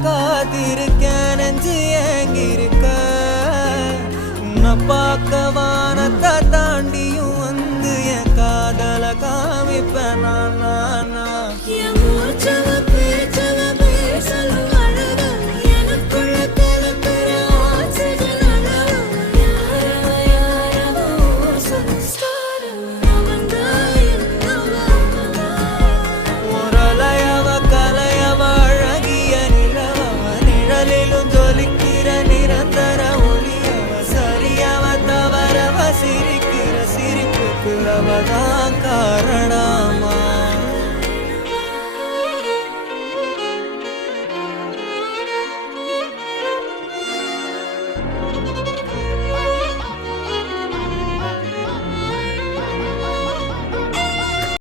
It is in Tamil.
காத்திருக்கேன் நெஞ்சு ஏங்கிருக்க உன்னை பார்க்க வானத்தை தாண்டியும் வந்து என் காதல காமிப்பேன் நான்